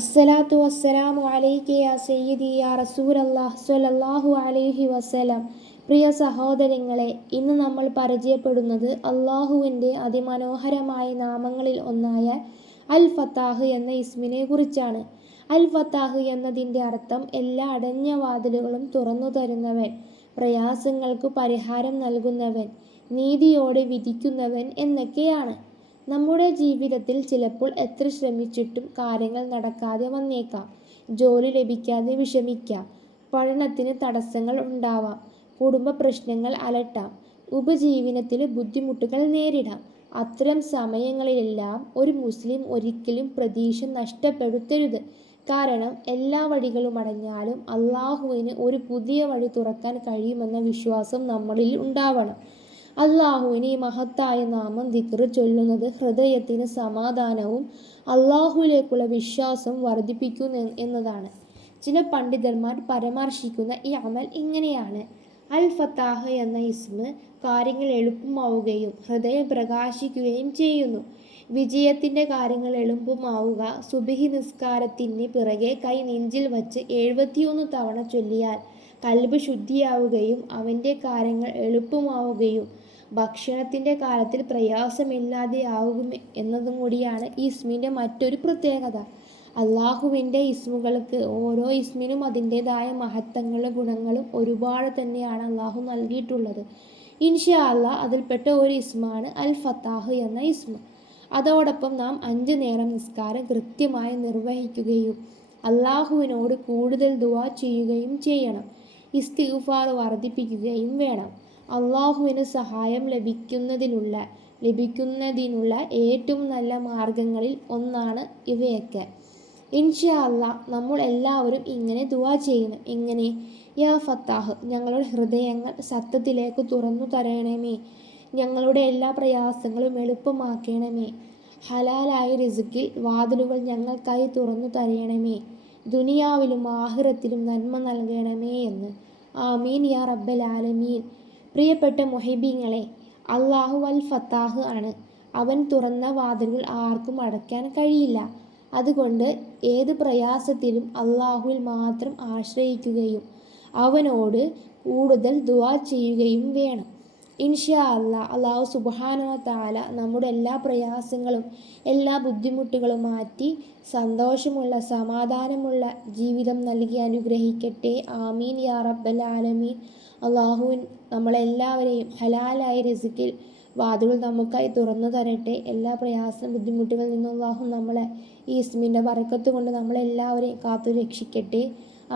അസ്സലാത്തു വസ്സലാമു അലൈക യാ സയ്യിദി യാ റസൂലല്ലാഹ് സ്വല്ലല്ലാഹു അലൈഹി വസല്ലം. പ്രിയ സഹോദരങ്ങളെ, ഇന്ന് നമ്മൾ പരിചയപ്പെടുന്നത് അള്ളാഹുവിൻ്റെ അതിമനോഹരമായ നാമങ്ങളിൽ ഒന്നായ അൽ ഫത്താഹ് എന്ന ഇസ്മിനെ കുറിച്ചാണ്. അൽ ഫത്താഹ് എന്നതിൻ്റെ അർത്ഥം എല്ലാ അടഞ്ഞ വാതിലുകളും തുറന്നു തരുന്നവൻ, പ്രയാസങ്ങൾക്ക് പരിഹാരം നൽകുന്നവൻ, നീതിയോടെ വിധിക്കുന്നവൻ എന്നൊക്കെയാണ്. നമ്മുടെ ജീവിതത്തിൽ ചിലപ്പോൾ എത്ര ശ്രമിച്ചിട്ടും കാര്യങ്ങൾ നടക്കാതെ വന്നേക്കാം. ജോലി ലഭിക്കാതെ വിഷമിക്കാം, പഠനത്തിന് തടസ്സങ്ങൾ ഉണ്ടാവാം, കുടുംബ പ്രശ്നങ്ങൾ അലട്ടാം, ഉപജീവനത്തിൽ ബുദ്ധിമുട്ടുകൾ നേരിടാം. അത്തരം സമയങ്ങളിലെല്ലാം ഒരു മുസ്ലിം ഒരിക്കലും പ്രതീക്ഷ നഷ്ടപ്പെടുത്തരുത്. കാരണം എല്ലാ വഴികളും അടഞ്ഞാലും അള്ളാഹുവിന് ഒരു പുതിയ വഴി തുറക്കാൻ കഴിയുമെന്ന വിശ്വാസം നമ്മളിൽ ഉണ്ടാവണം. അള്ളാഹുവിന് ഈ മഹത്തായ നാമം ദിക്ർ ചൊല്ലുന്നത് ഹൃദയത്തിന് സമാധാനവും അള്ളാഹുവിലേക്കുള്ള വിശ്വാസം വർദ്ധിപ്പിക്കുന്നു എന്നതാണ്. ചില പണ്ഡിതന്മാർ പരാമർശിക്കുന്ന ഈ അമൽ ഇങ്ങനെയാണ്: അൽ ഫത്താഹ് എന്ന ഇസ്മ് കാര്യങ്ങൾ എളുപ്പമാവുകയും ഹൃദയം പ്രകാശിക്കുകയും ചെയ്യുന്നു. വിജയത്തിൻ്റെ കാര്യങ്ങൾ എളുപ്പമാവുക. സുബ്ഹി നിസ്കാരത്തിന് പിറകെ കൈ നെഞ്ചിൽ വച്ച് 71 തവണ ചൊല്ലിയാൽ കൽബ് ശുദ്ധിയാവുകയും അവൻ്റെ കാര്യങ്ങൾ എളുപ്പമാവുകയും ഭക്ഷണത്തിൻ്റെ കാര്യത്തിൽ പ്രയാസമില്ലാതെയാകും എന്നതും കൂടിയാണ് ഈ ഇസ്മിൻ്റെ മറ്റൊരു പ്രത്യേകത. അള്ളാഹുവിൻ്റെ ഇസ്മുകൾക്ക് ഓരോ ഇസ്മിനും അതിൻ്റെതായ മഹത്വങ്ങളും ഗുണങ്ങളും ഒരുപാട് തന്നെയാണ് അള്ളാഹു നൽകിയിട്ടുള്ളത്. ഇൻഷാ അല്ലാഹ് അതിൽപ്പെട്ട ഒരു ഇസ്മാണ് അൽ ഫത്താഹ് എന്ന ഇസ്മ. അതോടൊപ്പം നാം 5 നേരം നിസ്കാരം കൃത്യമായി നിർവഹിക്കുകയും അള്ളാഹുവിനോട് കൂടുതൽ ദുആ ചെയ്യുകയും ചെയ്യണം. ഇസ്തിഗ്ഫാർ വർദ്ധിപ്പിക്കുകയും വേണം. അള്ളാഹുവിന് സഹായം ലഭിക്കുന്നതിനുള്ള ഏറ്റവും നല്ല മാർഗങ്ങളിൽ ഒന്നാണ് ഇവയൊക്കെ. ഇൻഷാ അല്ലാഹ് നമ്മൾ എല്ലാവരും ഇങ്ങനെ ദുആ ചെയ്യണം. എങ്ങനെ? യാ ഫത്താഹ്, ഞങ്ങളുടെ ഹൃദയങ്ങൾ സത്യത്തിലേക്ക് തുറന്നു തരണമേ. ഞങ്ങളുടെ എല്ലാ പ്രയാസങ്ങളും എളുപ്പമാക്കണമേ. ഹലാലായ റിസ്കിൽ വാതിലുകൾ ഞങ്ങൾക്കായി തുറന്നു തരണമേ. ദുനിയാവിലും ആഖിറത്തിലും നന്മ നൽകണമേ എന്ന്. ആമീൻ യാ റബ്ബൽ ആലമീൻ. പ്രിയപ്പെട്ട മുഹിബീങ്ങളെ, അള്ളാഹു അൽ ഫത്താഹ് ആണ്. അവൻ തുറന്ന വാതിലുകൾ ആർക്കും അടയ്ക്കാൻ കഴിയില്ല. അതുകൊണ്ട് ഏത് പ്രയാസത്തിലും അള്ളാഹുവിൽ മാത്രം ആശ്രയിക്കുകയും അവനോട് കൂടുതൽ ദുആ ചെയ്യുകയും വേണം. ഇൻഷാ അല്ലാഹ് അള്ളാഹു സുബ്ഹാനഹു വ തആല നമ്മുടെ എല്ലാ പ്രയാസങ്ങളും എല്ലാ ബുദ്ധിമുട്ടുകളും മാറ്റി സന്തോഷമുള്ള സമാധാനമുള്ള ജീവിതം നൽകി അനുഗ്രഹിക്കട്ടെ. ആമീൻ യാ റബ്ബൽ ആലമീൻ. അള്ളാഹു നമ്മളെല്ലാവരെയും ഹലാലായ റിസ്കിൽ വാതിലുകൾ നമുക്കായി തുറന്നു തരട്ടെ. എല്ലാ പ്രയാസം ബുദ്ധിമുട്ടുകളിൽ നിന്നും അള്ളാഹു നമ്മളെ ഈ ഇസ്മിൻ്റെ ബറക്കത്ത് കൊണ്ട് നമ്മളെല്ലാവരെയും കാത്തു രക്ഷിക്കട്ടെ.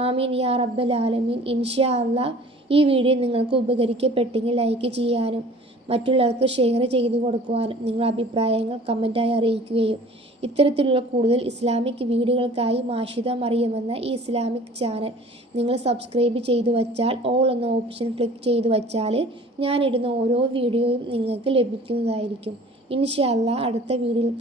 ആമീൻ യാ റബ്ബൽ ആലമീൻ. ഇൻഷാ അല്ലാഹ് ഈ വീഡിയോ നിങ്ങൾക്ക് ഉപകരിക്കപ്പെട്ടെങ്കിൽ ലൈക്ക് ചെയ്യാനും മറ്റുള്ളവർക്ക് ഷെയർ ചെയ്തു കൊടുക്കുവാനും നിങ്ങളുടെ അഭിപ്രായങ്ങൾ കമൻറ്റായി അറിയിക്കുകയും ഇത്തരത്തിലുള്ള കൂടുതൽ ഇസ്ലാമിക് വീഡിയോകൾക്കായി മാഷിദ മറിയം എന്ന ഈ ഇസ്ലാമിക് ചാനൽ നിങ്ങൾ സബ്സ്ക്രൈബ് ചെയ്തു വച്ചാൽ ഓൾ എന്ന ഓപ്ഷൻ ക്ലിക്ക് ചെയ്തു വച്ചാൽ ഞാനിടുന്ന ഓരോ വീഡിയോയും നിങ്ങൾക്ക് ലഭിക്കുന്നതായിരിക്കും. ഇൻഷാ അല്ലാഹ് അടുത്ത വീഡിയോയിൽ